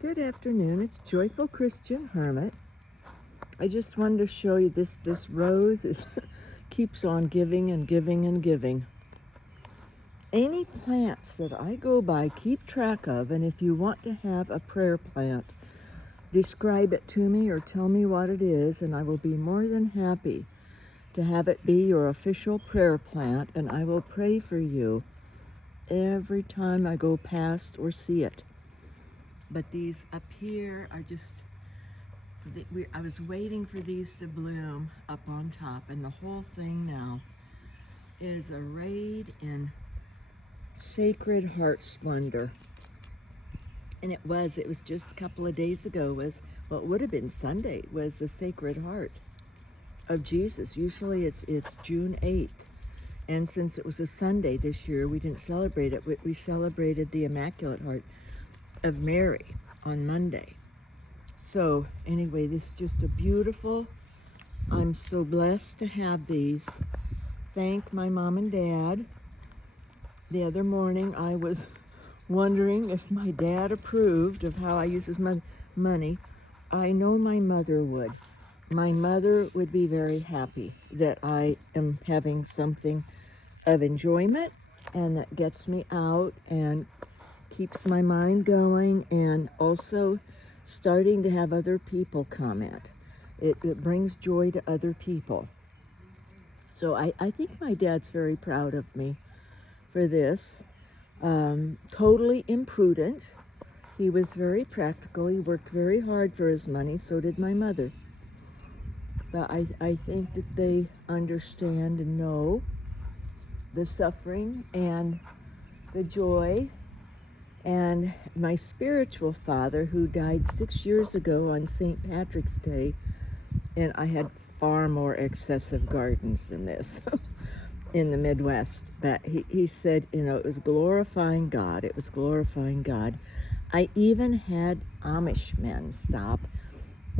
Good afternoon. It's Joyful Christian Hermit. I just wanted to show you this rose is keeps on giving and giving and giving. Any plants that I go by, keep track of, and if you want to have a prayer plant, describe it to me or tell me what it is, and I will be more than happy to have it be your official prayer plant, and I will pray for you every time I go past or see it. But these up here are just, I was waiting for these to bloom up on top, and the whole thing now is arrayed in sacred heart splendor. And it was just a couple of days ago, it would have been Sunday, was the Sacred Heart of Jesus. Usually it's June 8th. And since it was a Sunday this year, we didn't celebrate it. We celebrated the Immaculate Heart of Mary on Monday. So anyway, this is just a beautiful, I'm so blessed to have these. Thank my mom and dad. The other morning I was wondering if my dad approved of how I use his money. I know my mother would. My mother would be very happy that I am having something of enjoyment and that gets me out and keeps my mind going, and also starting to have other people comment. It brings joy to other people. So I think my dad's very proud of me for this. Totally imprudent. He was very practical. He worked very hard for his money. So did my mother. But I think that they understand and know the suffering and the joy. And my spiritual father, who died 6 years ago on St. Patrick's Day, and I had far more excessive gardens than this in the Midwest, but he said, you know, it was glorifying God. It was glorifying God. I even had Amish men stop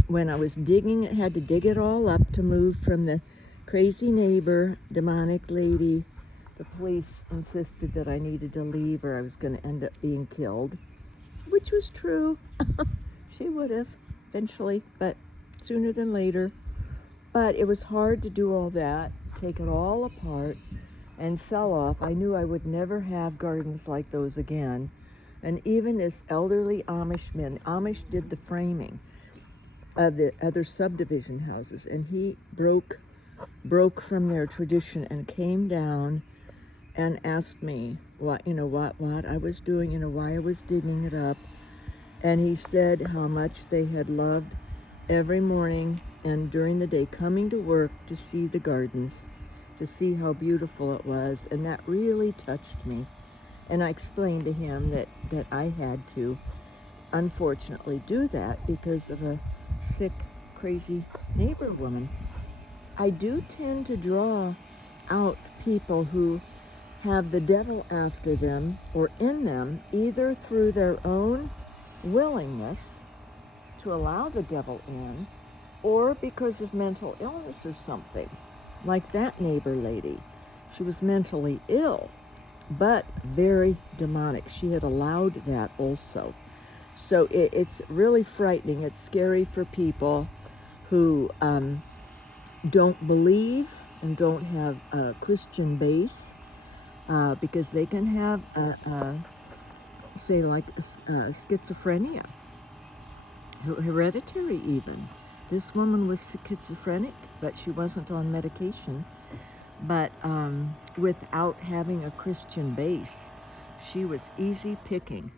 when I was digging. I had to dig it all up to move from the crazy neighbor, demonic lady. The police insisted that I needed to leave or I was going to end up being killed, which was true. She would have eventually, but sooner than later. But it was hard to do all that, take it all apart and sell off. I knew I would never have gardens like those again. And even this elderly Amish man, Amish did the framing of the other subdivision houses, and he broke from their tradition and came down and asked me what I was doing, why I was digging it up. And he said how much they had loved every morning and during the day coming to work to see the gardens, to see how beautiful it was. And that really touched me. And I explained to him that I had to unfortunately do that because of a sick, crazy neighbor woman. I do tend to draw out people who have the devil after them or in them, either through their own willingness to allow the devil in, or because of mental illness or something. Like that neighbor lady. She was mentally ill, but very demonic. She had allowed that also. So it's really frightening. It's scary for people who don't believe and don't have a Christian base. Because they can have, schizophrenia, hereditary even. This woman was schizophrenic, but she wasn't on medication. But without having a Christian base, she was easy picking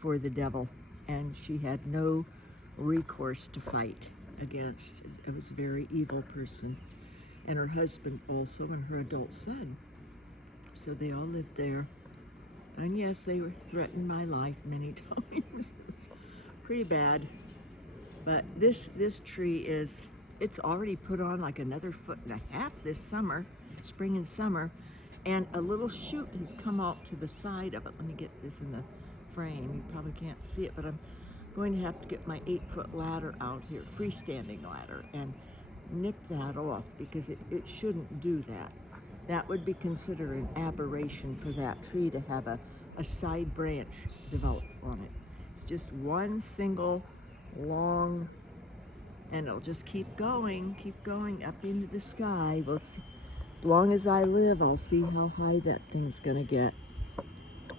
for the devil, and she had no recourse to fight against. It was a very evil person. And her husband also, and her adult son. So they all lived there. And yes, they threatened my life many times. It's pretty bad. But this tree it's already put on like another 1.5 feet this summer, spring and summer. And a little shoot has come out to the side of it. Let me get this in the frame. You probably can't see it, but I'm going to have to get my 8-foot ladder out here, freestanding ladder, and nip that off because it shouldn't do that. That would be considered an aberration for that tree to have a side branch develop on it. just one single long, and it'll just keep going up into the sky. We'll see. As long as I live, I'll see how high that thing's gonna get.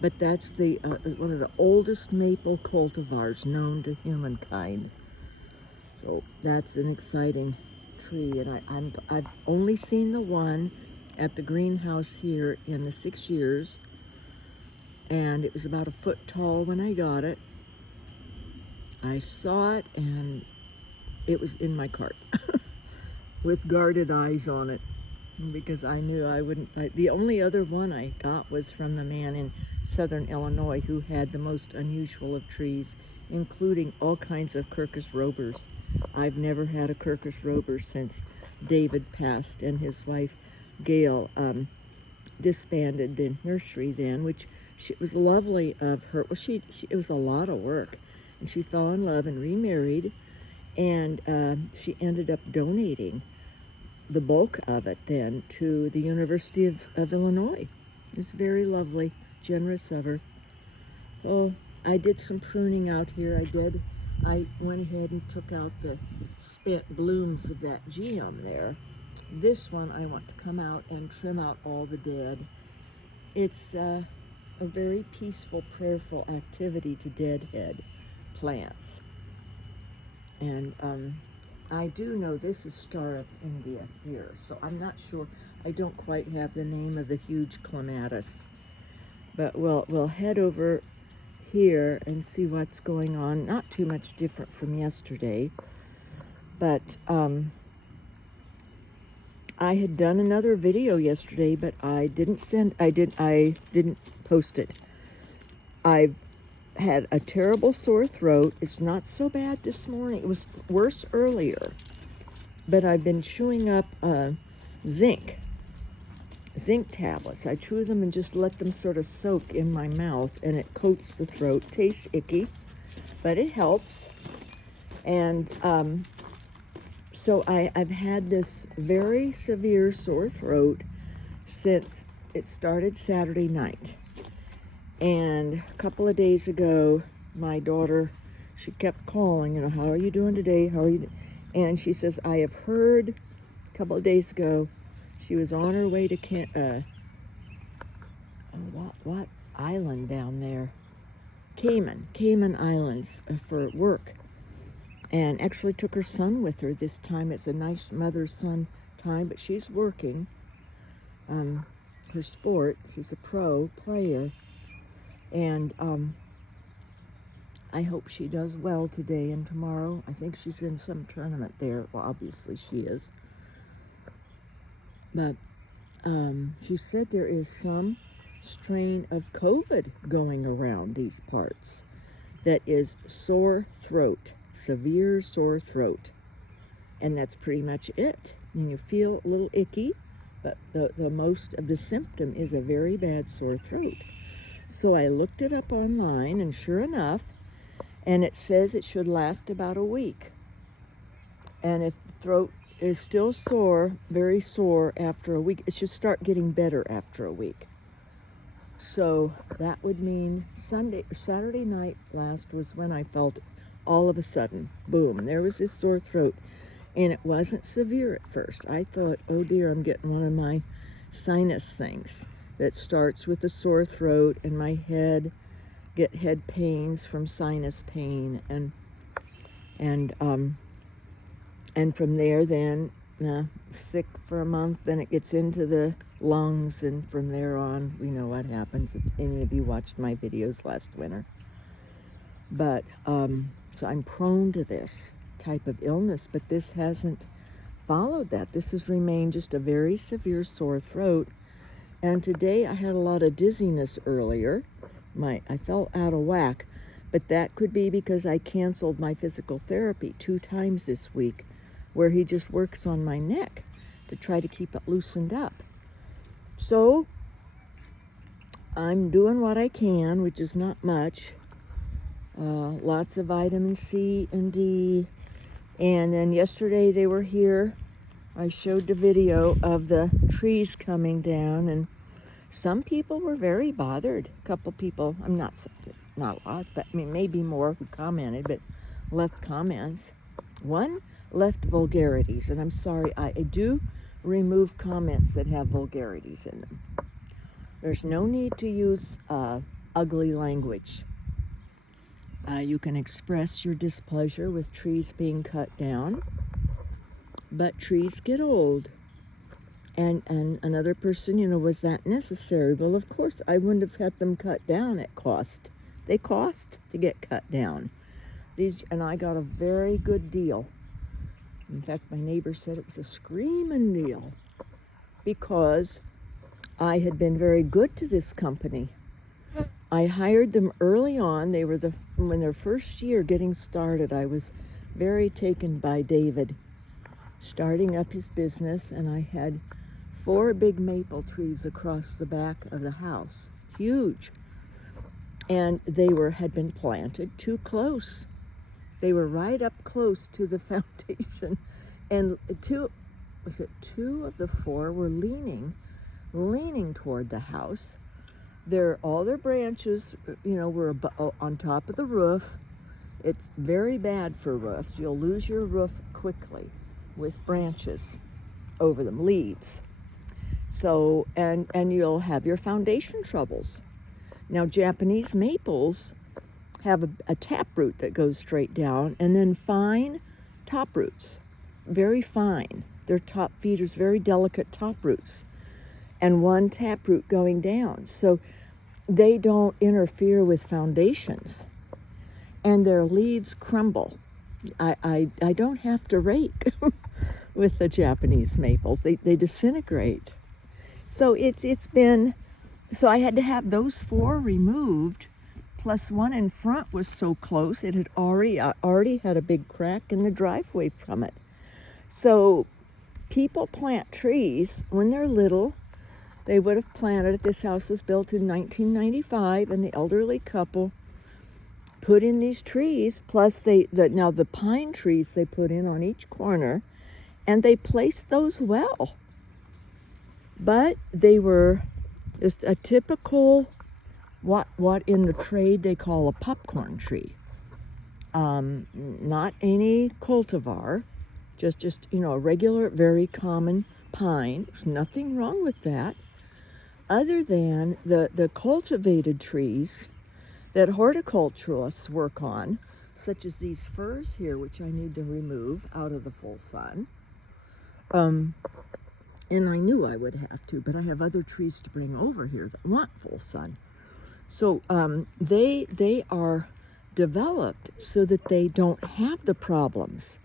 But that's the one of the oldest maple cultivars known to humankind. So that's an exciting tree, and I've only seen the one at the greenhouse here in the 6 years, and it was about a foot tall when I got it. I saw it, and it was in my cart with guarded eyes on it, because I knew I wouldn't fight. The only other one I got was from the man in southern Illinois who had the most unusual of trees, including all kinds of Quercus roburs. I've never had a Quercus robur since David passed and his wife Gail disbanded the nursery then, which it was lovely of her. Well, it was a lot of work, and she fell in love and remarried, and she ended up donating the bulk of it then to the University of Illinois. It's very lovely, generous of her. Oh, I did some pruning out here. I went ahead and took out the spent blooms of that geum there. This one I want to come out and trim out all the dead. It's a very peaceful, prayerful activity to deadhead plants. And I do know this is Star of India here, so I'm not sure. I don't quite have the name of the huge clematis. But we'll head over here and see what's going on. Not too much different from yesterday, but I had done another video yesterday, but I didn't post it. I've had a terrible sore throat. It's not so bad this morning. It was worse earlier, but I've been chewing up zinc tablets. I chew them and just let them sort of soak in my mouth, and it coats the throat. Tastes icky, but it helps. And so I've had this very severe sore throat since it started Saturday night. And a couple of days ago, my daughter, she kept calling, how are you doing today? How are you? And she says, I have heard a couple of days ago, she was on her way to what island down there? Cayman Islands for work. And actually took her son with her this time. It's a nice mother-son time, but she's working her sport. She's a pro player. And I hope she does well today and tomorrow. I think she's in some tournament there. Well, obviously she is. But she said there is some strain of COVID going around these parts that is sore throat, severe sore throat. And that's pretty much it. And you feel a little icky, but the most of the symptom is a very bad sore throat. So I looked it up online, and sure enough, and it says it should last about a week. And if the throat is still sore, very sore after a week, it should start getting better after a week. So that would mean Saturday night last was when I felt all of a sudden, boom, there was this sore throat. And it wasn't severe at first. I thought, oh dear, I'm getting one of my sinus things that starts with a sore throat, and my get head pains from sinus pain, and from there then thick for a month, then it gets into the lungs, and from there on we know what happens if any of you watched my videos last winter. But so I'm prone to this type of illness, but this hasn't followed that. This has remained just a very severe sore throat. And today I had a lot of dizziness earlier. I felt out of whack, but that could be because I canceled my physical therapy 2 times this week, where he just works on my neck to try to keep it loosened up. So I'm doing what I can, which is not much. Lots of vitamin C and D. And then yesterday they were here. I showed the video of the trees coming down, and some people were very bothered. A couple people, not lots, but I mean maybe more who commented, but left comments. One left vulgarities, and I'm sorry, I do remove comments that have vulgarities in them. There's no need to use ugly language. You can express your displeasure with trees being cut down, but trees get old. And another person, was that necessary? Well, of course, I wouldn't have had them cut down at cost. They cost to get cut down. And I got a very good deal. In fact, my neighbor said it was a screaming deal because I had been very good to this company. I hired them early on. They were when their first year getting started. I was very taken by David starting up his business, and I had 4 big maple trees across the back of the house, huge, and they had been planted too close. They were right up close to the foundation, and 2 of the 4 were leaning toward the house. All their branches, were on top of the roof. It's very bad for roofs. You'll lose your roof quickly with branches over them, leaves. So, and you'll have your foundation troubles. Now, Japanese maples have a taproot that goes straight down, and then fine top roots, very fine. Their top feeders, very delicate top roots, and one taproot going down. So they don't interfere with foundations, and their leaves crumble. I don't have to rake with the Japanese maples. They disintegrate. So so I had to have those 4 removed, plus one in front was so close it had already had a big crack in the driveway from it. So people plant trees when they're little. They would have planted it. This house was built in 1995, and the elderly couple put in these trees, plus now the pine trees they put in on each corner, and they placed those well. But they were just a typical, what in the trade they call a popcorn tree. Not any cultivar, just a regular, very common pine. There's nothing wrong with that, other than the cultivated trees that horticulturalists work on, such as these firs here, which I need to remove out of the full sun. And I knew I would have to, but I have other trees to bring over here that want full sun. So they are developed so that they don't have the problems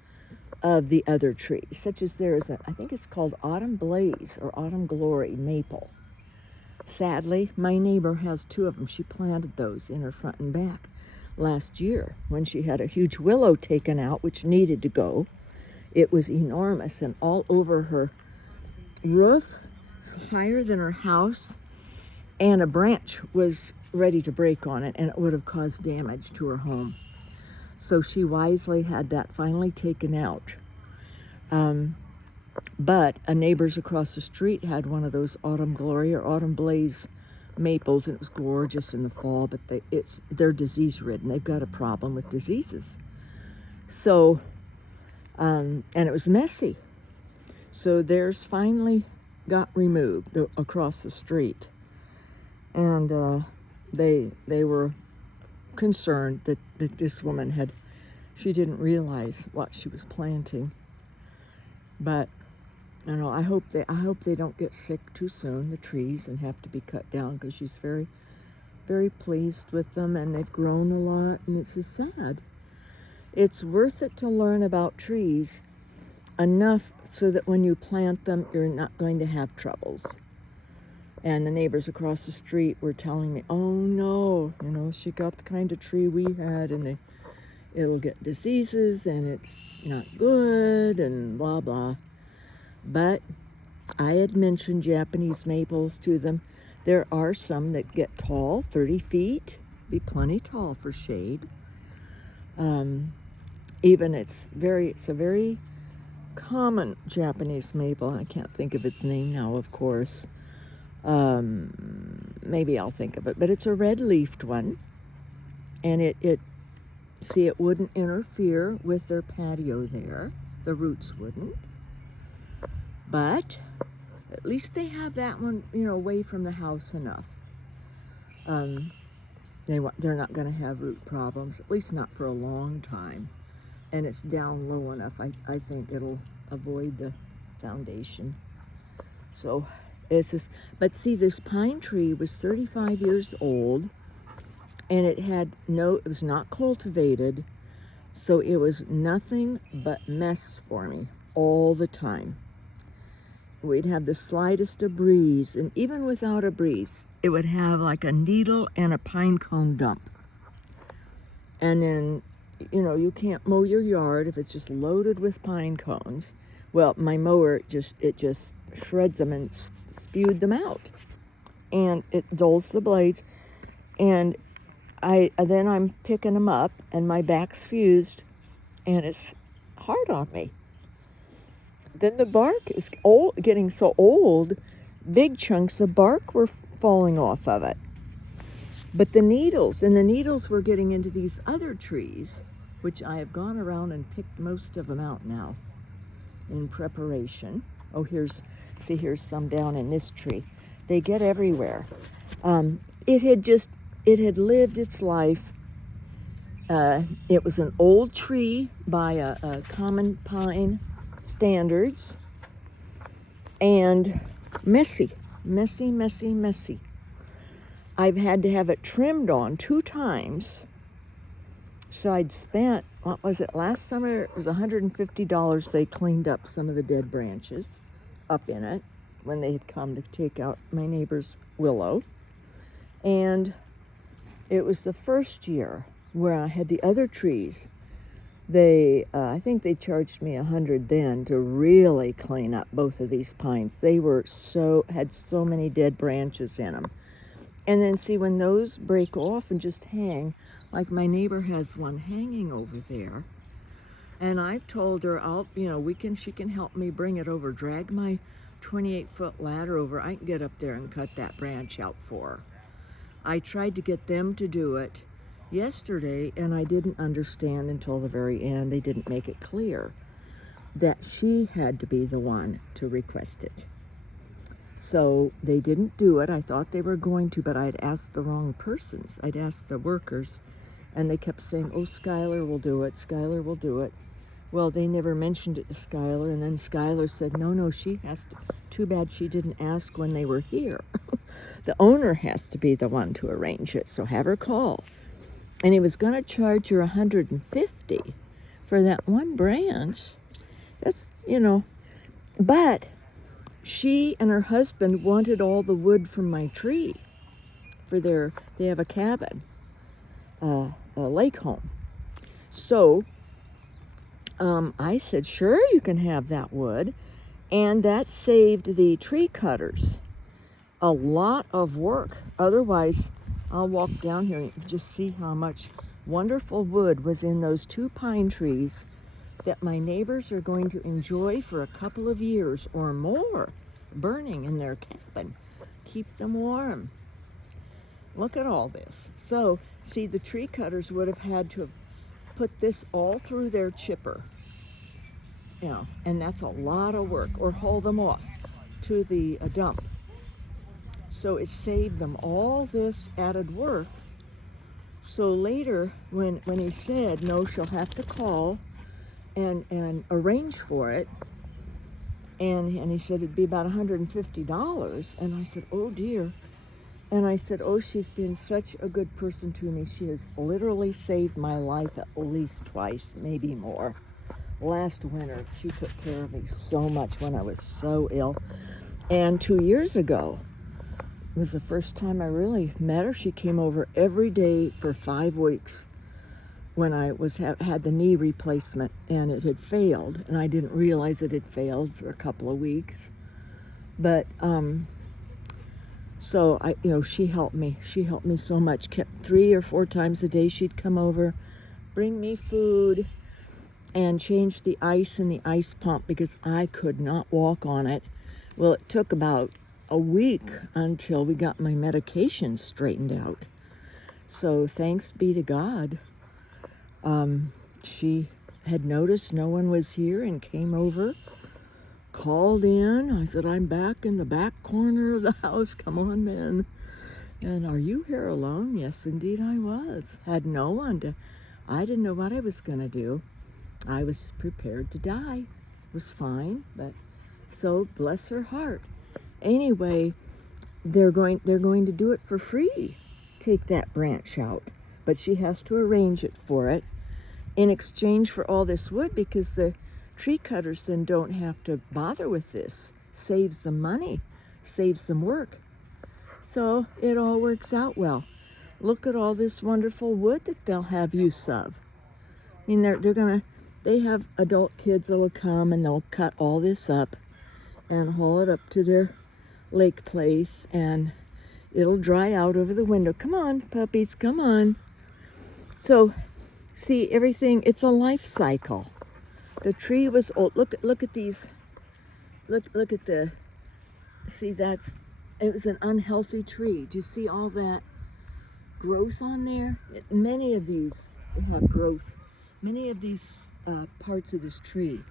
of the other trees, such as I think it's called Autumn Blaze or Autumn Glory maple. Sadly, my neighbor has 2 of them. She planted those in her front and back last year when she had a huge willow taken out, which needed to go. It was enormous, and all over her roof, higher than her house, and a branch was ready to break on it, and it would have caused damage to her home. So she wisely had that finally taken out. But a neighbor's across the street had one of those Autumn Glory or Autumn Blaze maples, and it was gorgeous in the fall, but they're disease ridden. They've got a problem with diseases. So, and it was messy. So theirs finally got removed across the street. And they were concerned that this woman she didn't realize what she was planting. But I hope they don't get sick too soon, the trees, and have to be cut down, because she's very, very pleased with them, and they've grown a lot, and it's just sad. It's worth it to learn about trees enough so that when you plant them, you're not going to have troubles. And the neighbors across the street were telling me, oh no, she got the kind of tree we had, and it'll get diseases, and it's not good, and blah, blah. But I had mentioned Japanese maples to them. There are some that get tall, 30 feet, be plenty tall for shade. It's a very common Japanese maple. I can't think of its name now, of course. Maybe I'll think of it, but it's a red-leafed one. And it wouldn't interfere with their patio there. The roots wouldn't. But at least they have that one, away from the house enough. They're not going to have root problems, at least not for a long time. And it's down low enough, I think it'll avoid the foundation. So it's just, but see, this pine tree was 35 years old, and it was not cultivated, so it was nothing but mess for me all the time. We'd have the slightest of breeze, and even without a breeze, it would have like a needle and a pine cone dump. And then, you can't mow your yard if it's just loaded with pine cones. Well, my mower just shreds them and spewed them out. And it dulls the blades. And then I'm picking them up, and my back's fused, and it's hard on me. Then the bark is getting so old, big chunks of bark were falling off of it. But the needles were getting into these other trees, which I have gone around and picked most of them out now in preparation. Oh, here's some down in this tree. They get everywhere. It had lived its life. It was an old tree by a common pine standards, and messy. I've had to have it trimmed on 2 times. So I'd spent, what was it, last summer, it was $150. They cleaned up some of the dead branches up in it when they had come to take out my neighbor's willow. And it was the first year where I had the other trees. I think they charged me $100 then to really clean up both of these pines. They had so many dead branches in them. And then see, when those break off and just hang, like my neighbor has one hanging over there, and I've told her she can help me bring it over, drag my 28-foot ladder over. I can get up there and cut that branch out for her. I tried to get them to do it yesterday, and I didn't understand until the very end. They didn't make it clear that she had to be the one to request it. So they didn't do it. I thought they were going to, but I'd asked the wrong persons. I'd asked the workers, and they kept saying, "Oh, Skylar will do it. Skylar will do it." Well, they never mentioned it to Skylar, and then Skylar said, no, she has to. Too bad she didn't ask when they were here. The owner has to be the one to arrange it, so have her call. And he was going to charge her $150 for that one branch. That's, but she and her husband wanted all the wood from my tree they have a cabin, a lake home. So I said, sure, you can have that wood. And that saved the tree cutters a lot of work. Otherwise, I'll walk down here and just see how much wonderful wood was in those 2 pine trees that my neighbors are going to enjoy for a couple of years or more, burning in their cabin. Keep them warm. Look at all this. So, see, the tree cutters would have had to have put this all through their chipper. And that's a lot of work, or haul them off to the dump. So it saved them all this added work. So later, when he said, no, she'll have to call and arrange for it, and he said it'd be about $150, and I said, oh dear. And I said, oh, she's been such a good person to me. She has literally saved my life at least twice, maybe more. Last winter, she took care of me so much when I was so ill. And 2 years ago was the first time I really met her. She came over every day for 5 weeks when I had the knee replacement, and it had failed, and I didn't realize it had failed for a couple of weeks. But so she helped me. She helped me so much. Kept 3 or 4 times a day she'd come over, bring me food, and change the ice in the ice pump because I could not walk on it. Well, it took about a week until we got my medication straightened out. So thanks be to God. She had noticed no one was here and came over, called in. I said, I'm back in the back corner of the house. Come on, men. And are you here alone? Yes, indeed I was. Had no one I didn't know what I was going to do. I was prepared to die. It was fine, but so bless her heart. Anyway, they're going to do it for free. Take that branch out. But she has to arrange it for it in exchange for all this wood, because the tree cutters then don't have to bother with this. Saves them money, saves them work. So it all works out well. Look at all this wonderful wood that they'll have use of. I mean, they have adult kids that'll come and they'll cut all this up and haul it up to their lake place, and it'll dry out over the window. Come on, puppies, come on. So, see, everything, it's a life cycle. The tree was old. Look at these. Look at the, see, it was an unhealthy tree. Do you see all that growth on there? Many of these have growth. Many of these parts of this tree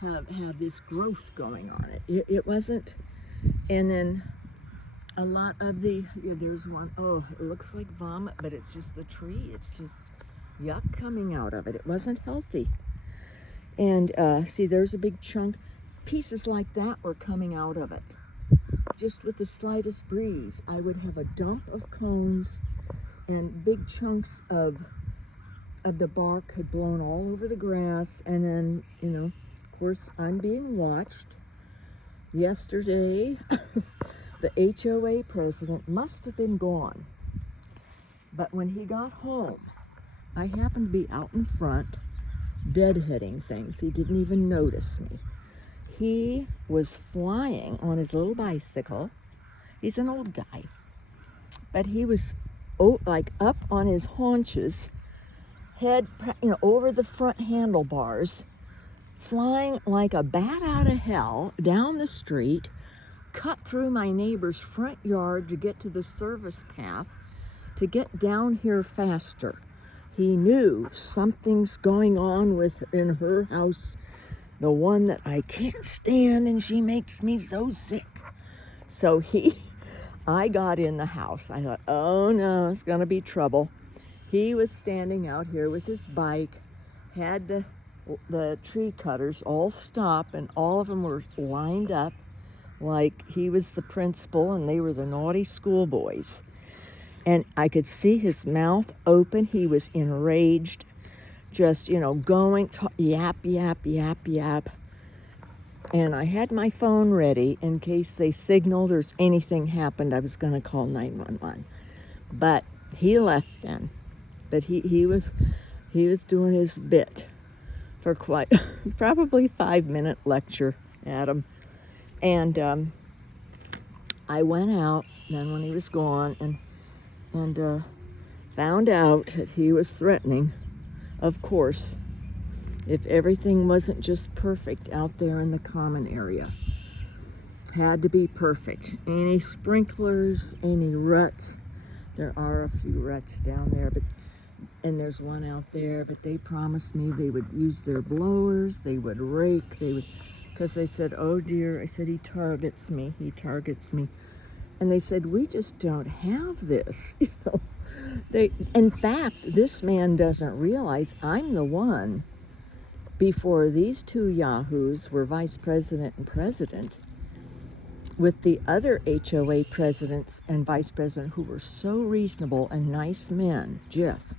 have this growth going on it. It wasn't, and then a lot of there's one, oh, it looks like vomit, but it's just the tree. It's just yuck coming out of it. It wasn't healthy. And see, there's a big chunk. Pieces like that were coming out of it. Just with the slightest breeze, I would have a dump of cones, and big chunks of the bark had blown all over the grass. And then, of course, I'm being watched. Yesterday, the HOA president must have been gone. But when he got home, I happened to be out in front, deadheading things. He didn't even notice me. He was flying on his little bicycle. He's an old guy. But he was like up on his haunches, head over the front handlebars, flying like a bat out of hell down the street, cut through my neighbor's front yard to get to the service path, to get down here faster. He knew something's going on in her house, the one that I can't stand, and she makes me so sick. So I got in the house. I thought, oh no, it's gonna be trouble. He was standing out here with his bike, had the tree cutters all stop, and all of them were lined up like he was the principal and they were the naughty schoolboys. And I could see his mouth open. He was enraged, just, going, yap, yap, yap, yap. And I had my phone ready in case they signaled or anything happened. I was going to call 911. But he left then. But he was doing his bit for quite, probably 5-minute lecture at him. And I went out then when he was gone and found out that he was threatening, of course, if everything wasn't just perfect out there in the common area. Had to be perfect. Any sprinklers, any ruts. There are a few ruts down there, and there's one out there, but they promised me they would use their blowers, they would rake, because they said, oh dear, I said, he targets me. And they said, we just don't have this, in fact, this man doesn't realize I'm the one, before these two yahoos were vice president and president, with the other HOA presidents and vice president who were so reasonable and nice men, Jeff.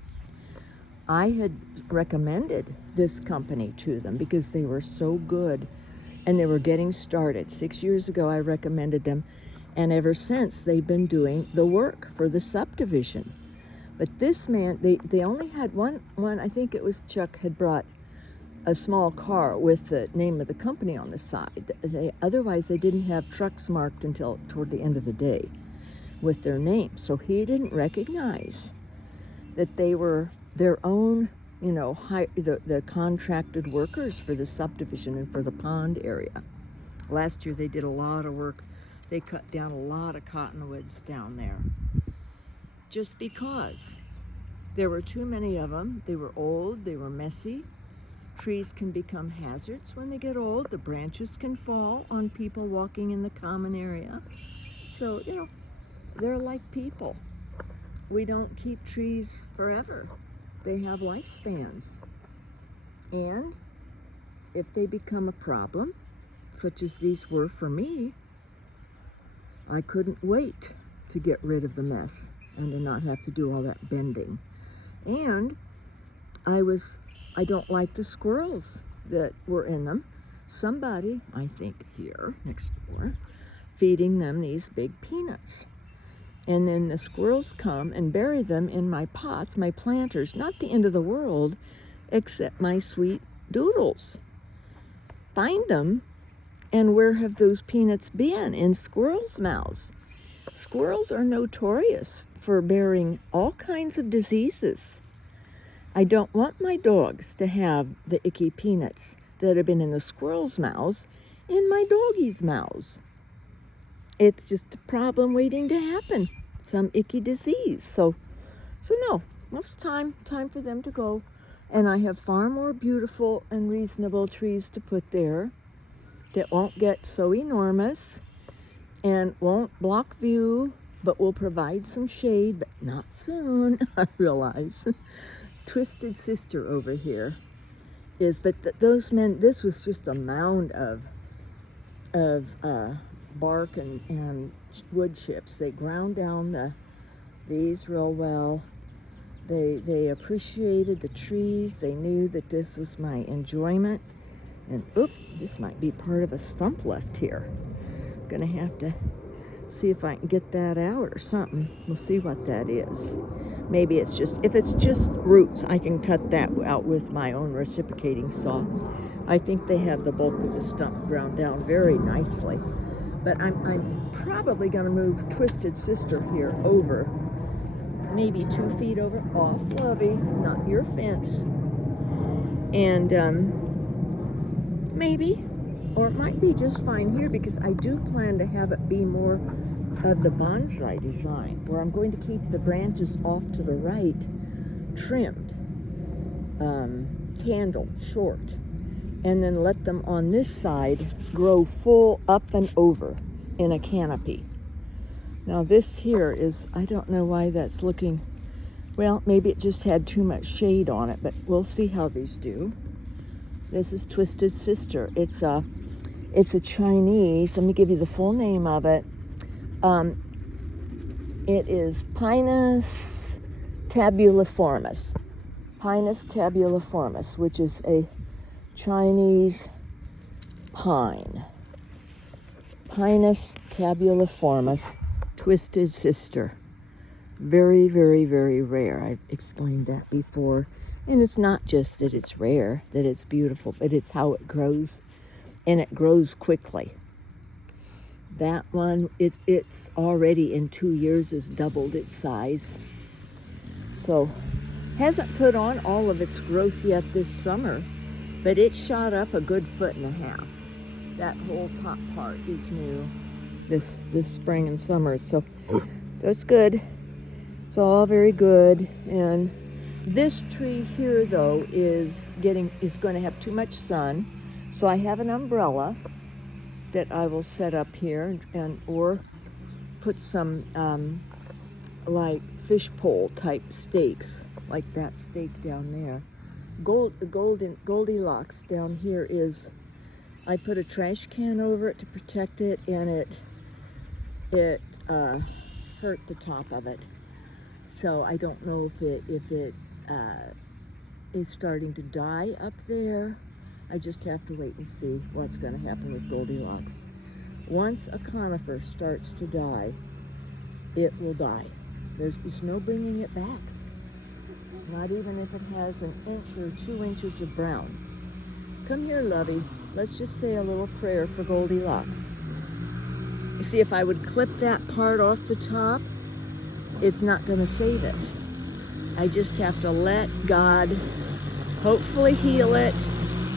I had recommended this company to them because they were so good and they were getting started. 6 years ago, I recommended them. And ever since, they've been doing the work for the subdivision. But this man, they only had one, I think it was Chuck, had brought a small car with the name of the company on the side. Otherwise, they didn't have trucks marked until toward the end of the day with their name. So he didn't recognize that they were their own, the contracted workers for the subdivision and for the pond area. Last year, they did a lot of work. They cut down a lot of cottonwoods down there. just because. There were too many of them. They were old, they were messy. Trees can become hazards when they get old. The branches can fall on people walking in the common area. So, you know, they're like people. We don't keep trees forever. They have lifespans. And if they become a problem, such as these were for me, I couldn't wait to get rid of the mess and to not have to do all that bending. And I don't like the squirrels that were in them. Somebody, I think here next door, feeding them these big peanuts. And then the squirrels come and bury them in my pots, my planters. Not the end of the world, except my sweet doodles. Find them, and where have those peanuts been? In squirrels' mouths. Squirrels are notorious for bearing all kinds of diseases. I don't want my dogs to have the icky peanuts that have been in the squirrels' mouths in my doggies' mouths. It's just a problem waiting to happen, some icky disease. So no, it's time for them to go. And I have far more beautiful and reasonable trees to put there that won't get so enormous and won't block view, but will provide some shade, but not soon, I realize. Twisted Sister over here is, but those men, this was just a mound of bark and wood chips. They ground down these real well. They appreciated the trees. They knew that this was my enjoyment. And this might be part of a stump left here. I'm gonna have to see if I can get that out or something. We'll see what that is. Maybe it's just, if it's just roots, I can cut that out with my own reciprocating saw. I think they have the bulk of the stump ground down very nicely. But I'm probably gonna move Twisted Sister here over, maybe 2 feet over, off Lovey, not your fence. And maybe, or it might be just fine here, because I do plan to have it be more of the bonsai design, where I'm going to keep the branches off to the right trimmed, candle short, and then let them on this side grow full up and over in a canopy. Now this here is, I don't know why that's looking, well, maybe it just had too much shade on it, but we'll see how these do. This is Twisted Sister. It's a Chinese, let me give you the full name of it. It is Pinus tabuliformis. Pinus tabuliformis, which is a Chinese pine. Pinus tabuliformis, Twisted Sister. Very, very, very rare. I've explained that before. And it's not just that it's rare, that it's beautiful, but it's how it grows. And it grows quickly. That one, it's already in 2 years has doubled its size. So, hasn't put on all of its growth yet this summer, but it shot up a good 1.5 feet. That whole top part is new this spring and summer. So it's good. It's all very good. And this tree here, though, is going to have too much sun. So I have an umbrella that I will set up here, or put some like fish pole type stakes, like that stake down there. Goldilocks down here is, I put a trash can over it to protect it, and it hurt the top of it. So I don't know if it is starting to die up there. I just have to wait and see what's going to happen with Goldilocks. Once a conifer starts to die, it will die. There's no bringing it back. Not even if it has 1 inch or 2 inches of brown. Come here, Lovey. Let's just say a little prayer for Goldilocks. You see, if I would clip that part off the top, it's not going to save it. I just have to let God hopefully heal it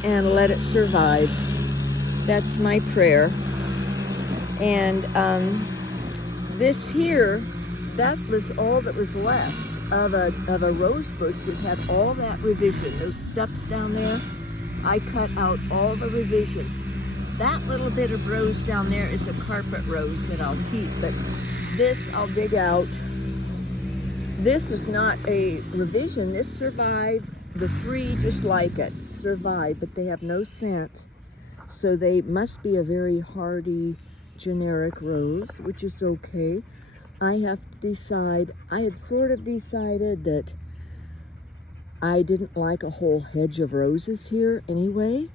and let it survive. That's my prayer. And this here that was all that was left of a rose bush that had all that revision. Those steps down there, I cut out all the revision. That little bit of rose down there is a carpet rose that I'll keep, but this I'll dig out. This is not a revision. This survived. The three just like it survived, but they have no scent. So they must be a very hardy generic rose, which is okay. I have to decide, I had sort of decided that I didn't like a whole hedge of roses here anyway.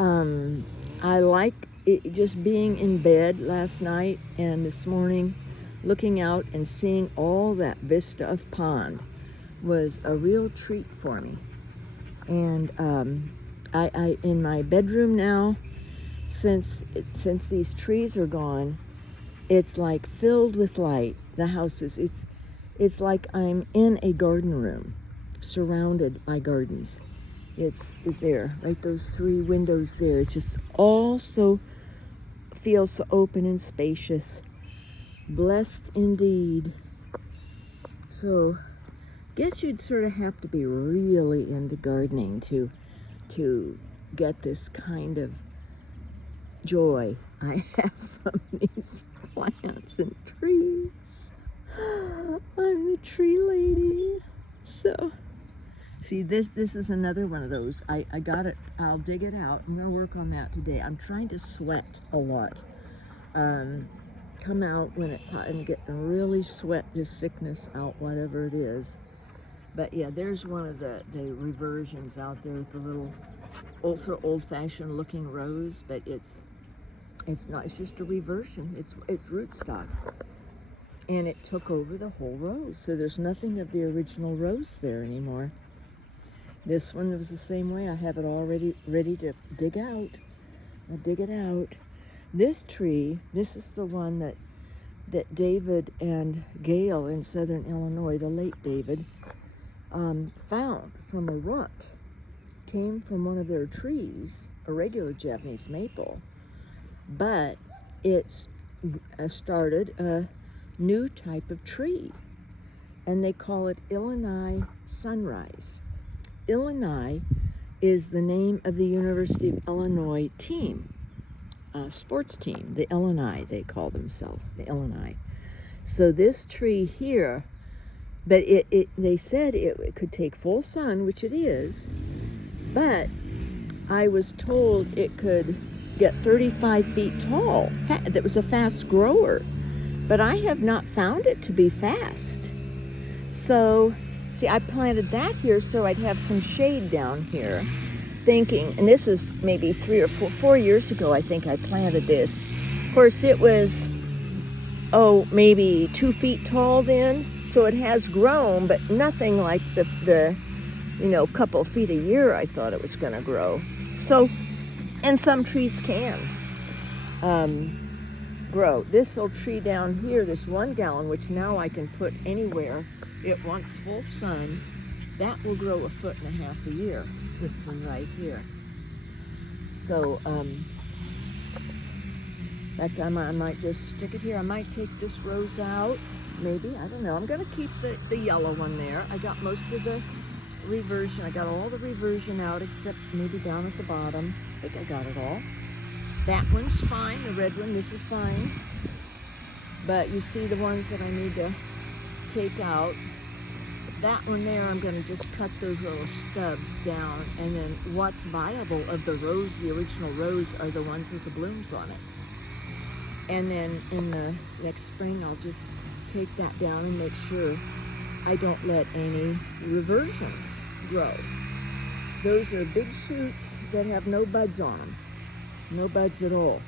I like it just being in bed last night and this morning, looking out and seeing all that vista of pond was a real treat for me. And I in my bedroom now, since these trees are gone, it's like filled with light. The house is, it's like I'm in a garden room, surrounded by gardens. It's there, right? Those three windows there. It's just all so, feels so open and spacious. Blessed indeed. So, guess you'd sort of have to be really into gardening to get this kind of joy I have from these plants and trees. I'm the tree lady. So, see, this is another one of those. I got it. I'll dig it out. I'm gonna work on that today. I'm trying to sweat a lot. Come out when it's hot and get really sweat this sickness out, whatever it is. But yeah, there's one of the reversions out there with the little sort of old-fashioned looking rose, but it's not. It's just a reversion. It's rootstock, and it took over the whole rose. So there's nothing of the original rose there anymore. This one was the same way. I have it all ready to dig out. I'll dig it out. This tree, this is the one that David and Gail in southern Illinois, the late David, found from a rut. Came from one of their trees, a regular Japanese maple, but it's started a new type of tree, and they call it Illinois Sunrise. Illinois is the name of the University of Illinois team, sports team, the Illinois, they call themselves, the Illinois. So this tree here, but they said it could take full sun, which it is, but I was told it could get 35 feet tall. That was a fast grower, but I have not found it to be fast. So, see, I planted that here so I'd have some shade down here, thinking, and this was maybe 3 or 4 years ago, I think I planted this. Of course, it was, maybe 2 feet tall then, so it has grown, but nothing like the couple feet a year I thought it was going to grow. So, and some trees can grow. This little tree down here, this 1 gallon, which now I can put anywhere it wants full sun, that will grow 1.5 feet a year. This one right here. So, in fact, I might just stick it here. I might take this rose out, maybe. I don't know. I'm going to keep the yellow one there. I got most of the reversion. I got all the reversion out except maybe down at the bottom. I think I got it all. That one's fine. The red one, this is fine. But you see the ones that I need to take out. That one there, I'm going to just cut those little stubs down, and then what's viable of the rose, the original rose, are the ones with the blooms on it. And then in the next spring, I'll just take that down and make sure I don't let any reversions grow. Those are big shoots that have no buds on them, no buds at all.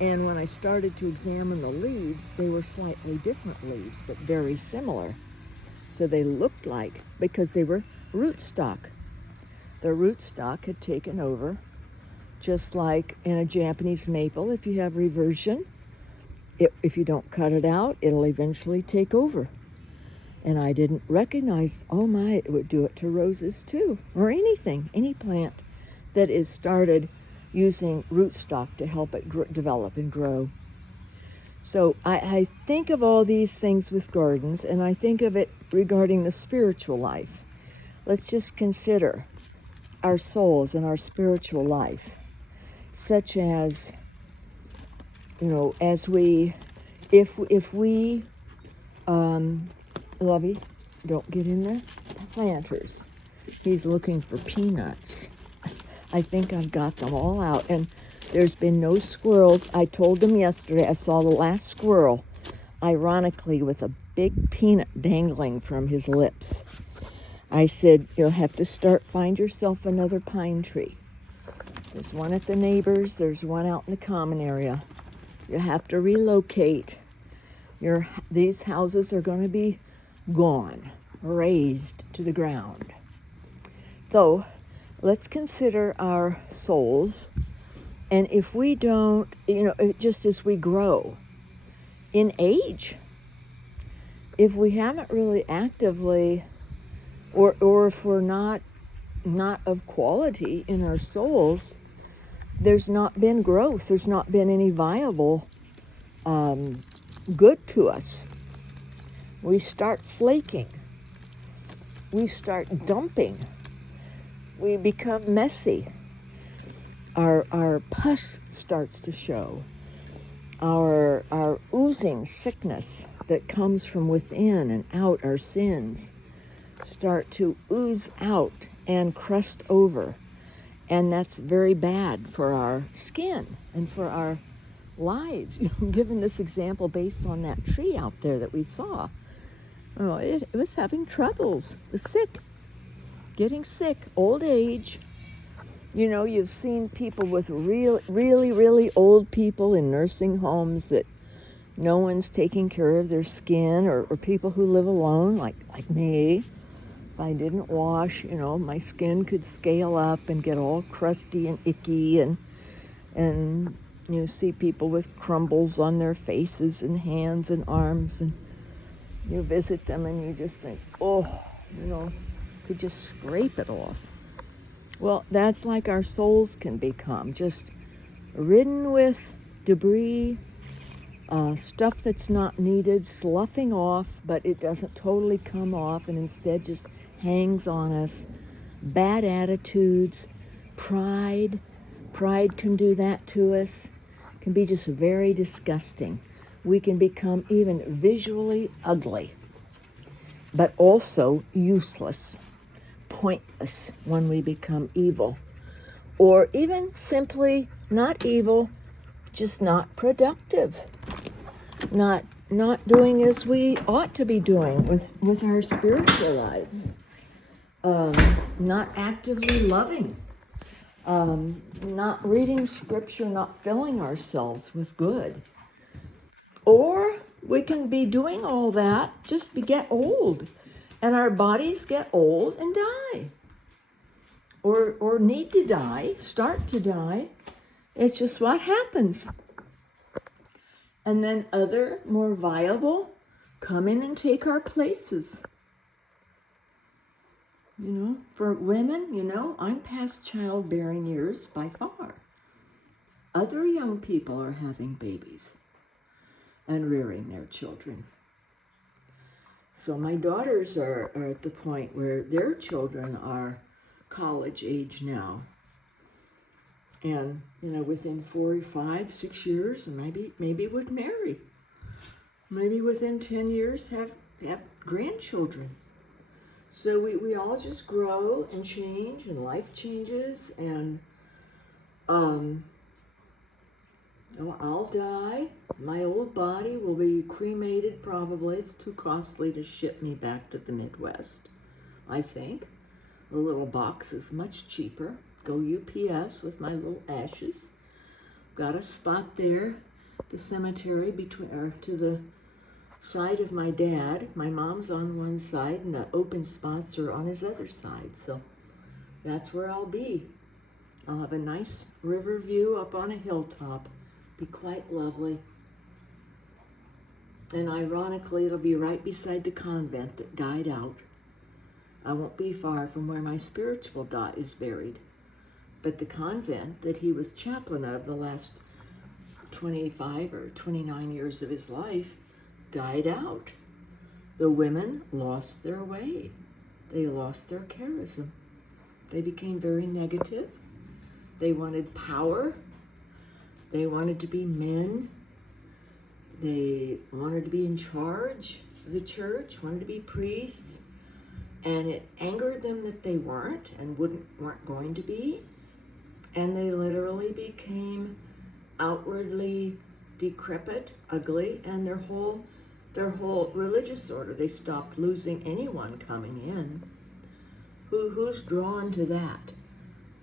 And when I started to examine the leaves, they were slightly different leaves, but very similar. So they looked like, because they were rootstock. The rootstock had taken over, just like in a Japanese maple. If you have reversion, if you don't cut it out, it'll eventually take over. And I didn't recognize, oh my, it would do it to roses too, or anything, any plant that is started using rootstock to help it develop and grow. So I think of all these things with gardens, and I think of it regarding the spiritual life. Let's just consider our souls and our spiritual life, such as, as we, if we, Lovey, don't get in the planters. He's looking for peanuts. I think I've got them all out, and there's been no squirrels. I told them yesterday I saw the last squirrel, ironically, with a big peanut dangling from his lips. I said, you'll have to find yourself another pine tree. There's one at the neighbor's, there's one out in the common area. You have to relocate. These houses are going to be gone, razed to the ground. So let's consider our souls. And if we don't, just as we grow in age, if we haven't really actively, or if we're not of quality in our souls, there's not been growth. There's not been any viable good to us. We start flaking. We start dumping. We become messy. Our pus starts to show. Our oozing sickness that comes from within and out, our sins, start to ooze out and crust over. And that's very bad for our skin and for our lives. I'm giving this example based on that tree out there that we saw. Oh, it was having troubles. It was sick, getting sick, old age. You've seen people with really old people in nursing homes that no one's taking care of their skin, or people who live alone, like me. If I didn't wash, my skin could scale up and get all crusty and icky, and you see people with crumbles on their faces and hands and arms, and you visit them and you just think, could just scrape it off. Well, that's like our souls can become, just ridden with debris, stuff that's not needed, sloughing off, but it doesn't totally come off and instead just hangs on us. Bad attitudes, pride can do that to us. It can be just very disgusting. We can become even visually ugly, but also useless, pointless when we become evil, or even simply not evil, just not productive, not doing as we ought to be doing with our spiritual lives, not actively loving, not reading scripture, not filling ourselves with good. Or we can be doing all that, just get old, and our bodies get old and die, or need to die, start to die. It's just what happens. And then other, more viable, come in and take our places. For women, I'm past childbearing years by far. Other young people are having babies and rearing their children. So my daughters are at the point where their children are college age now. And, within 4, 5, 6 years, maybe would marry. Maybe within 10 years have grandchildren. So we all just grow and change, and life changes, and I'll die. My old body will be cremated probably. It's too costly to ship me back to the Midwest, I think. A little box is much cheaper. Go UPS with my little ashes. Got a spot there, the cemetery to the side of my dad. My mom's on one side and the open spots are on his other side. So that's where I'll be. I'll have a nice river view up on a hilltop. Be quite lovely. And ironically, it'll be right beside the convent that died out. I won't be far from where my spiritual dot is buried. But the convent that he was chaplain of the last 25 or 29 years of his life died out. The women lost their way. They lost their charism. They became very negative. They wanted power. They wanted to be men. They wanted to be in charge of the church, wanted to be priests. And it angered them that they weren't and weren't going to be. And they literally became outwardly decrepit, ugly, and their whole religious order, they stopped losing anyone coming in. Who's drawn to that?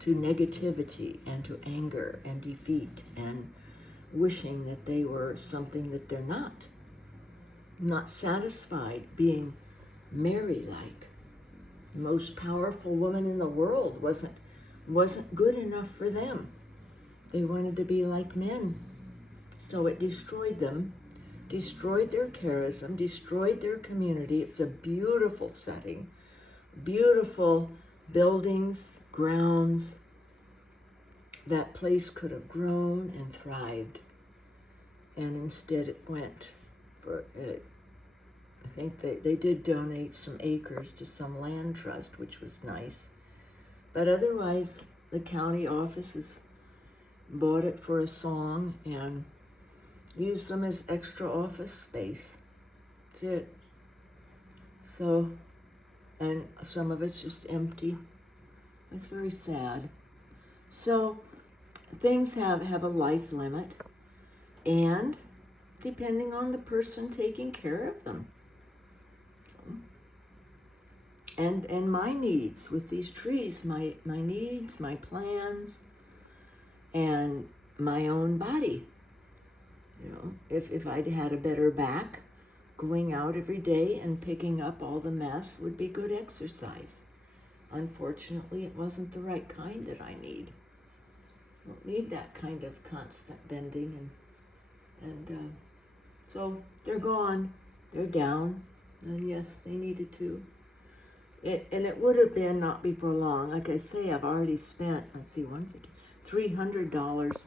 To negativity and to anger and defeat and wishing that they were something that they're not satisfied being Mary-like. The most powerful woman in the world wasn't good enough for them. They wanted to be like men. So it destroyed them, destroyed their charism, destroyed their community. It's a beautiful setting, beautiful buildings, grounds. That place could have grown and thrived. And instead it went for it. I think they did donate some acres to some land trust, which was nice. But otherwise, the county offices bought it for a song and used them as extra office space. That's it. So, and some of it's just empty. It's very sad. So, things have a life limit, and depending on the person taking care of them. And my needs with these trees, my needs, my plans, and my own body. You know, if I'd had a better back, going out every day and picking up all the mess would be good exercise. Unfortunately, it wasn't the right kind that I need. I don't need that kind of constant bending, and so they're gone, they're down, and yes, they needed to. And it would have been not before long. Like I say, I've already spent, $300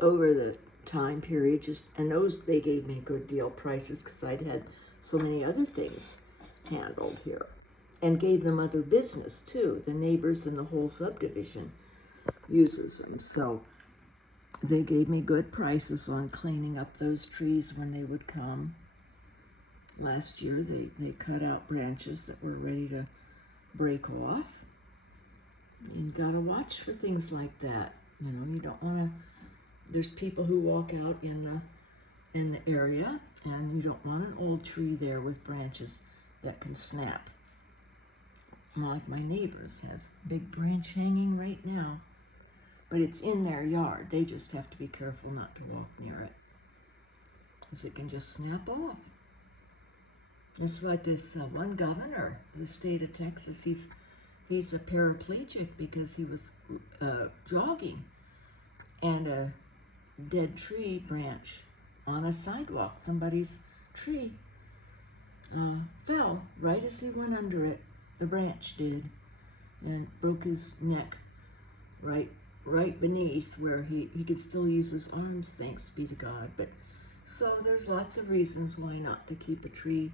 over the time period. And those, they gave me good deal prices because I'd had so many other things handled here. And gave them other business too. The neighbors in the whole subdivision uses them. So they gave me good prices on cleaning up those trees when they would come. Last year, they cut out branches that were ready to break off. You gotta watch for things like that. You know, you don't wanna, there's people who walk out in the area, and you don't want an old tree there with branches that can snap. Like my neighbor's has a big branch hanging right now, but it's in their yard. They just have to be careful not to walk near it, because it can just snap off. That's what this one governor of the state of Texas, he's a paraplegic because he was jogging, and a dead tree branch on a sidewalk, somebody's tree, fell right as he went under it. The branch did, and broke his neck right beneath where he could still use his arms, thanks be to God. But so there's lots of reasons why not to keep a tree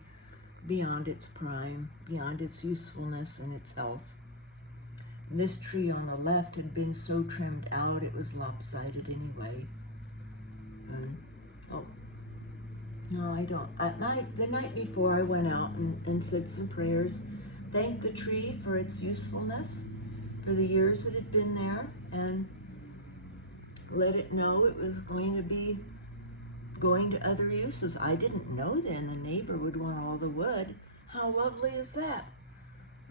beyond its prime, beyond its usefulness and its health. This tree on the left had been so trimmed out it was lopsided anyway. No, I don't. The night before I went out and said some prayers, thanked the tree for its usefulness, for the years it had been there, and let it know it was going to be going to other uses. I didn't know then a neighbor would want all the wood. How lovely is that?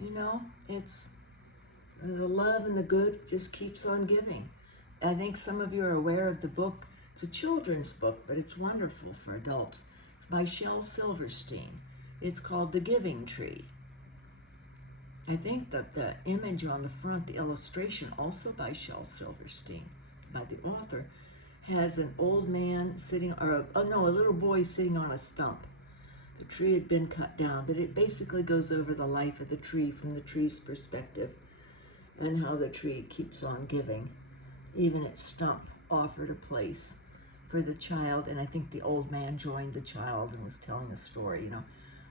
You know, it's the love and the good just keeps on giving. I think some of you are aware of the book. It's a children's book, but it's wonderful for adults. It's by Shel Silverstein. It's called The Giving Tree. I think that the image on the front, the illustration, also by Shel Silverstein, by the author, has an old man sitting, or a little boy sitting on a stump. The tree had been cut down, but it basically goes over the life of the tree from the tree's perspective and how the tree keeps on giving. Even its stump offered a place for the child, and I think the old man joined the child and was telling a story, you know.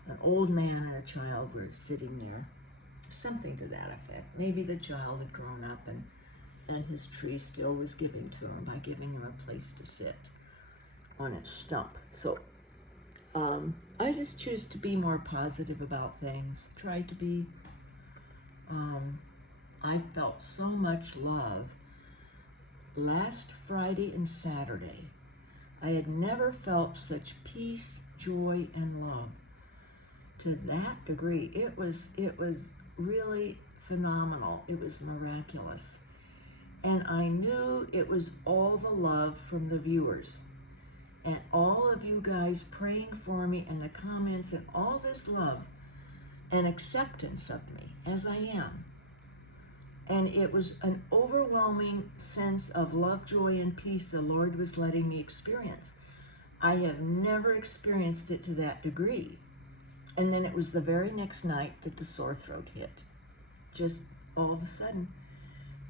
An old man and a child were sitting there, something to that effect. Maybe the child had grown up and his tree still was giving to him by giving him a place to sit on its stump. So I just choose to be more positive about things, try to be, I felt so much love last Friday and Saturday. I had never felt such peace, joy, and love to that degree. It was really phenomenal. It was miraculous. And I knew it was all the love from the viewers and all of you guys praying for me and the comments and all this love and acceptance of me as I am. And it was an overwhelming sense of love, joy, and peace the Lord was letting me experience. I have never experienced it to that degree. And then it was the very next night that the sore throat hit, just all of a sudden.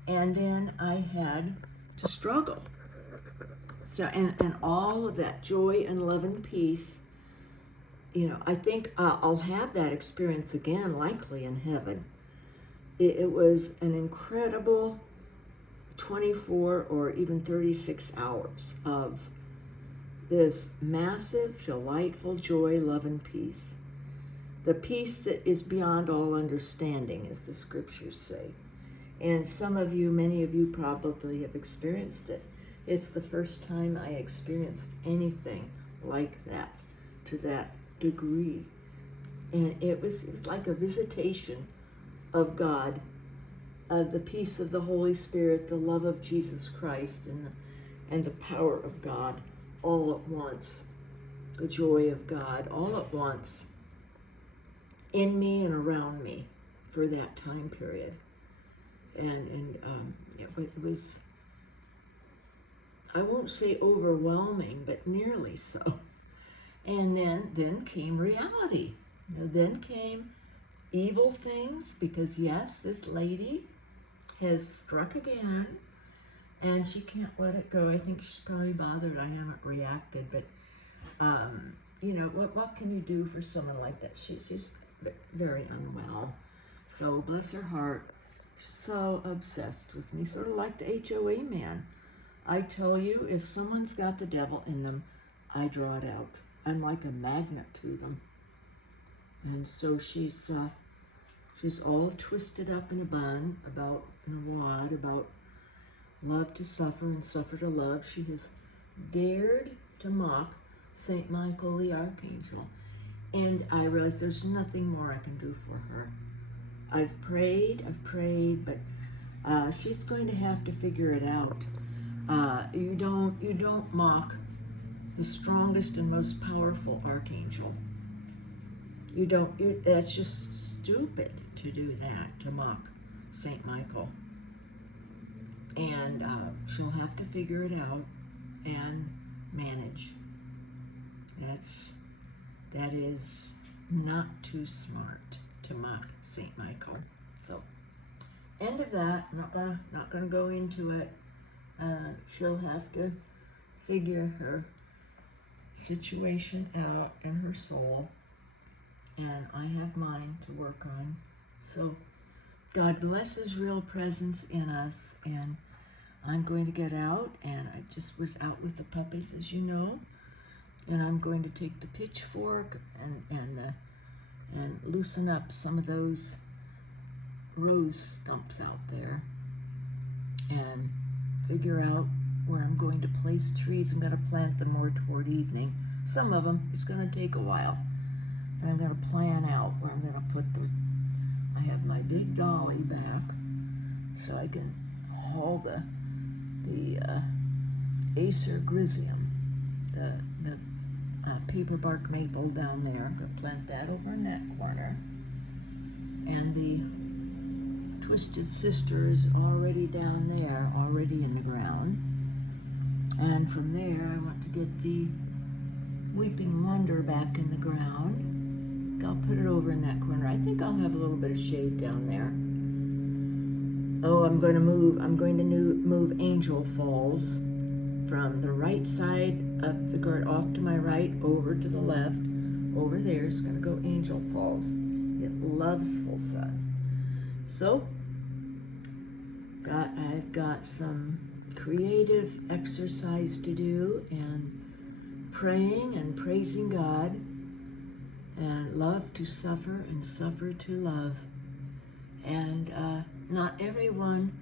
And then I had to struggle. So, and all of that joy and love and peace, you know, I think I'll have that experience again, likely in heaven. It was an incredible 24 or even 36 hours of this massive, delightful joy, love, and peace. The peace that is beyond all understanding, as the scriptures say. And some of you, many of you probably have experienced it. It's the first time I experienced anything like that, to that degree. And it was like a visitation of God, the peace of the Holy Spirit, the love of Jesus Christ, and the power of God all at once, the joy of God all at once in me and around me for that time period. And it was, I won't say overwhelming, but nearly so. And then came reality. You know, then came evil things, because yes, this lady has struck again and she can't let it go. I think she's probably bothered I haven't reacted, but you know, what can you do for someone like that? She's very unwell. So bless her heart, she's so obsessed with me, sort of like the HOA man. I tell you, if someone's got the devil in them, I draw it out. I'm like a magnet to them. And so she's all twisted up in a bun about, in a wad, about love to suffer and suffer to love. She has dared to mock St. Michael the Archangel. And I realize there's nothing more I can do for her. I've prayed, but she's going to have to figure it out. You don't mock the strongest and most powerful archangel. That's just stupid to do that, to mock St. Michael. And she'll have to figure it out and manage. That is not too smart to mock St. Michael. So, end of that. Not gonna go into it. She'll have to figure her situation out in her soul, and I have mine to work on. So God bless His real presence in us, and I'm going to get out, and I just was out with the puppies, as you know, and I'm going to take the pitchfork and loosen up some of those rose stumps out there and figure out where I'm going to place trees. I'm going to plant them more toward evening. Some of them, it's going to take a while, but I'm going to plan out where I'm going to put them. I have my big dolly back, so I can haul the Acer Grisium, the paper bark maple down there. I'm going to plant that over in that corner. And the Twisted Sister is already down there, already in the ground. And from there, I want to get the Weeping Wonder back in the ground. I'll put it over in that corner. I think I'll have a little bit of shade down there. Oh, I'm going to move Angel Falls from the right side of the garden, off to my right, over to the left. Over there is going to go Angel Falls. It loves full sun. So, I've got some creative exercise to do, and praying and praising God, and love to suffer and suffer to love. And not everyone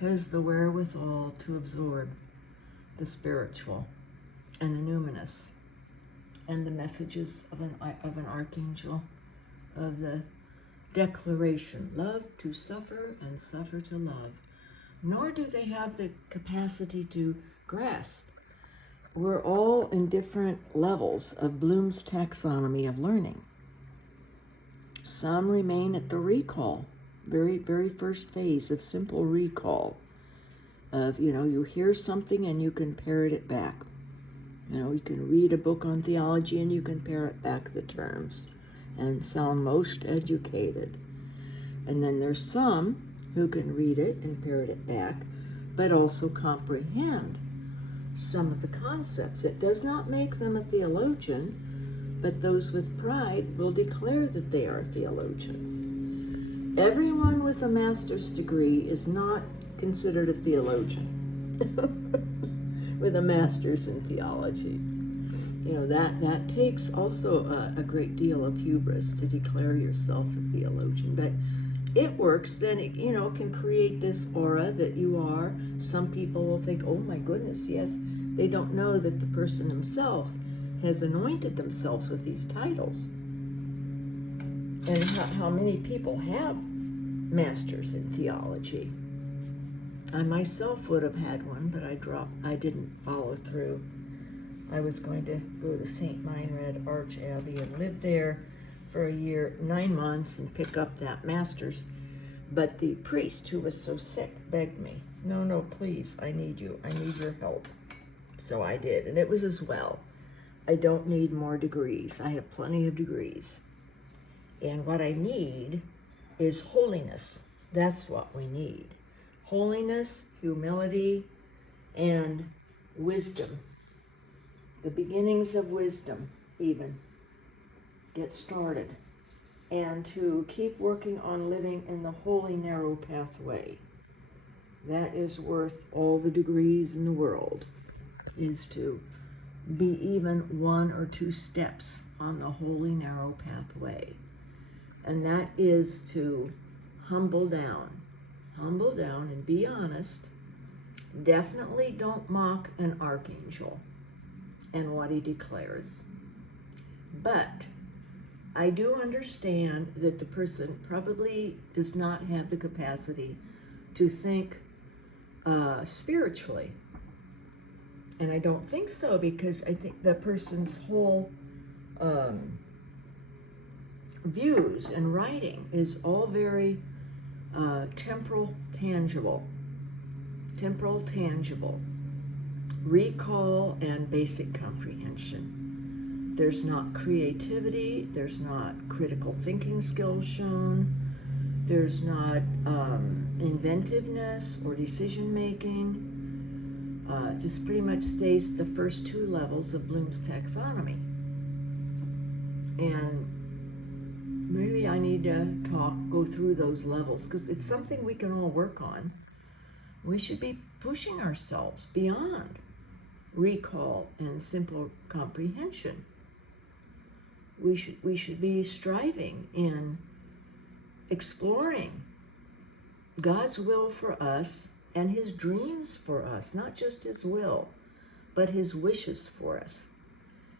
has the wherewithal to absorb the spiritual and the numinous and the messages of an archangel, of the declaration, love to suffer and suffer to love. Nor do they have the capacity to grasp. We're all in different levels of Bloom's Taxonomy of Learning. Some remain at the recall, very, very first phase of simple recall, of, you hear something and you can parrot it back. You can read a book on theology and you can parrot back the terms and sound most educated. And then there's some who can read it and parrot it back, but also comprehend some of the concepts. It does not make them a theologian, but those with pride will declare that they are theologians. Everyone with a master's degree is not considered a theologian with a master's in theology. That takes also a great deal of hubris to declare yourself a theologian, but it works. Then it can create this aura that you are. Some people will think, oh my goodness, yes. They don't know that the person themselves has anointed themselves with these titles. And how many people have masters in theology. I myself would have had one, but I didn't follow through. I was going to go to St. Meinrad Arch Abbey and live there for a year, 9 months, and pick up that master's. But the priest, who was so sick, begged me, no, please, I need you. I need your help. So I did, and it was as well. I don't need more degrees. I have plenty of degrees. And what I need is holiness. That's what we need. Holiness, humility, and wisdom. The beginnings of wisdom, even, get started. And to keep working on living in the holy narrow pathway. That is worth all the degrees in the world, is to be even 1 or 2 steps on the holy narrow pathway. And that is to humble down and be honest. Definitely don't mock an archangel and what he declares. But I do understand that the person probably does not have the capacity to think spiritually. And I don't think so, because I think the person's whole views and writing is all very temporal tangible, recall and basic comprehension. There's not creativity, there's not critical thinking skills shown, there's not inventiveness or decision making. Just pretty much stays the first 2 levels of Bloom's taxonomy. And maybe I need to go through those levels, because it's something we can all work on. We should be pushing ourselves beyond recall and simple comprehension. We should be striving in exploring God's will for us and his dreams for us, not just his will, but his wishes for us,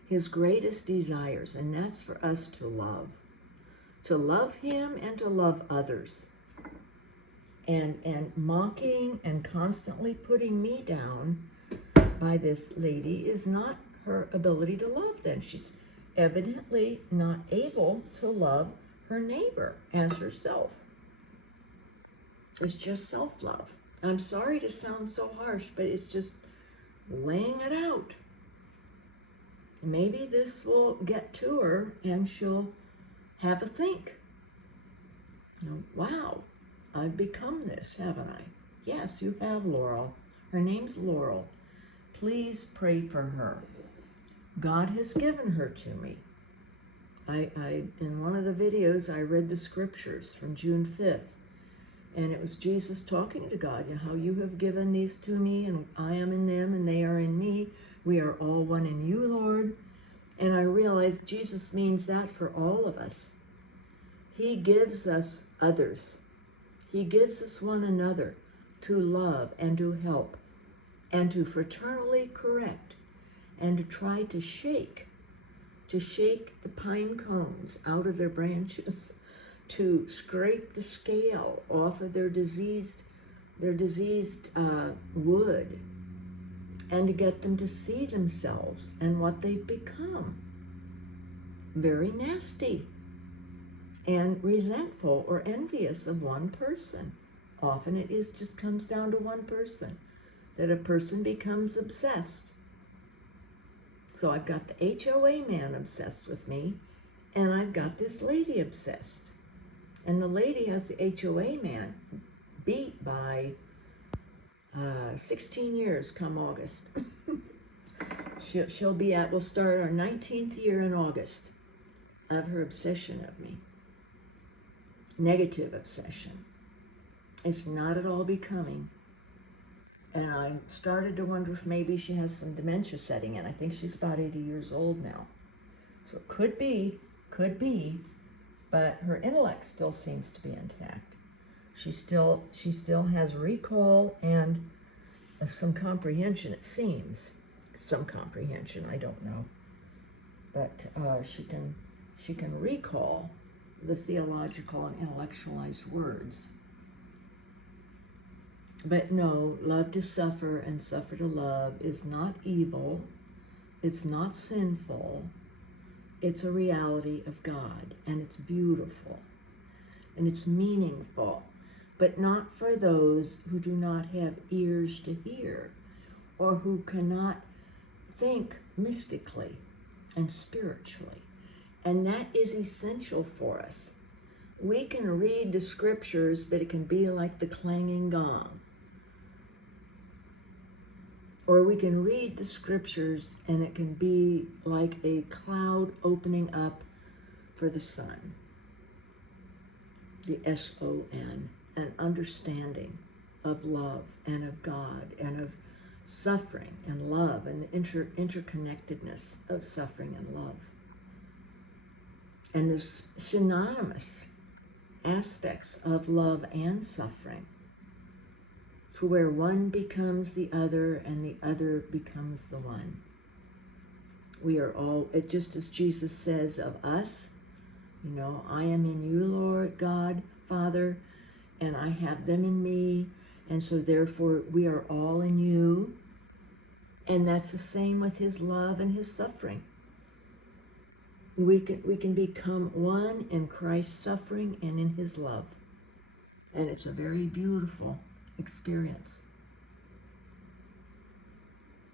his greatest desires, and that's for us to love him and to love others. And mocking and constantly putting me down by this lady is not her ability to love then. She's evidently not able to love her neighbor as herself. It's just self-love. I'm sorry to sound so harsh, but it's just laying it out. Maybe this will get to her and she'll have a think. Wow, I've become this, haven't I? Yes, you have, Laurel. Her name's Laurel. please pray for her. God has given her to me. I in one of the videos, I read the scriptures from June 5th, and it was Jesus talking to God, how you have given these to me, and I am in them, and they are in me. We are all one in you, Lord. And I realized Jesus means that for all of us. He gives us others. He gives us one another to love and to help and to fraternally correct and to try to shake the pine cones out of their branches, to scrape the scale off of their diseased wood, and to get them to see themselves and what they've become. Very nasty and resentful or envious of one person. Often it just comes down to one person, that a person becomes obsessed. So I've got the HOA man obsessed with me, and I've got this lady obsessed. And the lady has the HOA man beat by 16 years come August. We'll start our 19th year in August of her obsession of me. Negative obsession. It's not at all becoming. And I started to wonder if maybe she has some dementia setting in. I think she's about 80 years old now. So it could be, but her intellect still seems to be intact. She still has recall and some comprehension, it seems. Some comprehension, I don't know. But she can recall the theological and intellectualized words. But no, love to suffer and suffer to love is not evil. It's not sinful. It's a reality of God, and it's beautiful, and it's meaningful, but not for those who do not have ears to hear, or who cannot think mystically and spiritually. And that is essential for us. We can read the scriptures, but it can be like the clanging gong. Or we can read the scriptures and it can be like a cloud opening up for the sun. The S-O-N, an understanding of love and of God and of suffering and love and the interconnectedness of suffering and love. And there's synonymous aspects of love and suffering, to where one becomes the other and the other becomes the one. We are all, just as Jesus says of us, I am in you, Lord God, Father, and I have them in me, and so therefore we are all in you. And that's the same with his love and his suffering. We can become one in Christ's suffering and in his love. And it's a very beautiful experience.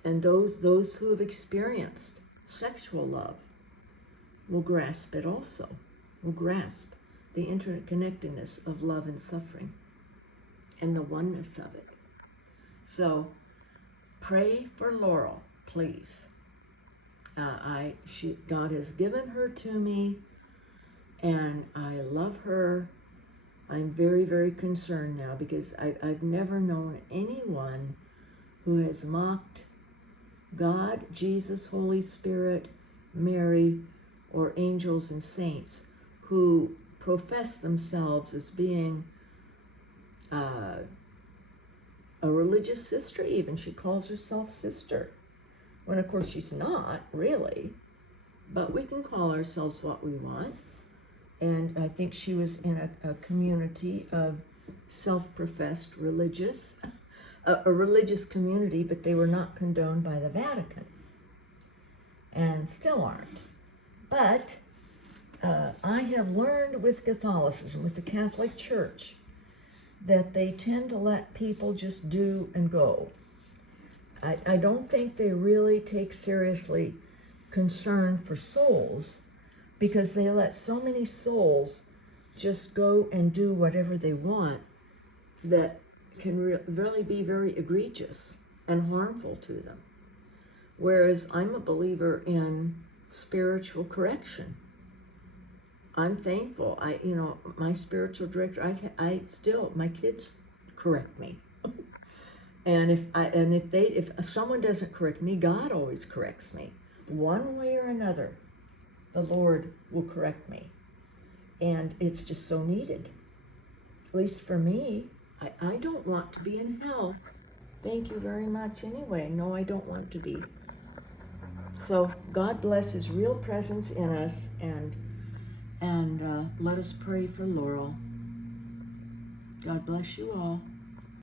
And those who have experienced sexual love will grasp it also, will grasp the interconnectedness of love and suffering and the oneness of it. So pray for Laurel, please. God has given her to me, and I love her. I'm very, very concerned now because I've never known anyone who has mocked God, Jesus, Holy Spirit, Mary, or angels and saints who profess themselves as being a religious sister even. She calls herself sister, when of course she's not really, but we can call ourselves what we want. And I think she was in a community of self-professed religious, a religious community, but they were not condoned by the Vatican, and still aren't. But I have learned with Catholicism, with the Catholic Church, that they tend to let people just do and go. I don't think they really take seriously concern for souls, because they let so many souls just go and do whatever they want that can really be very egregious and harmful to them. Whereas I'm a believer in spiritual correction. I'm thankful. My spiritual director, my kids correct me. And if someone doesn't correct me, God always corrects me. One way or another, the Lord will correct me. And it's just so needed. At least for me, I don't want to be in hell. Thank you very much anyway. No, I don't want to be. So God bless his real presence in us, and let us pray for Laurel. God bless you all.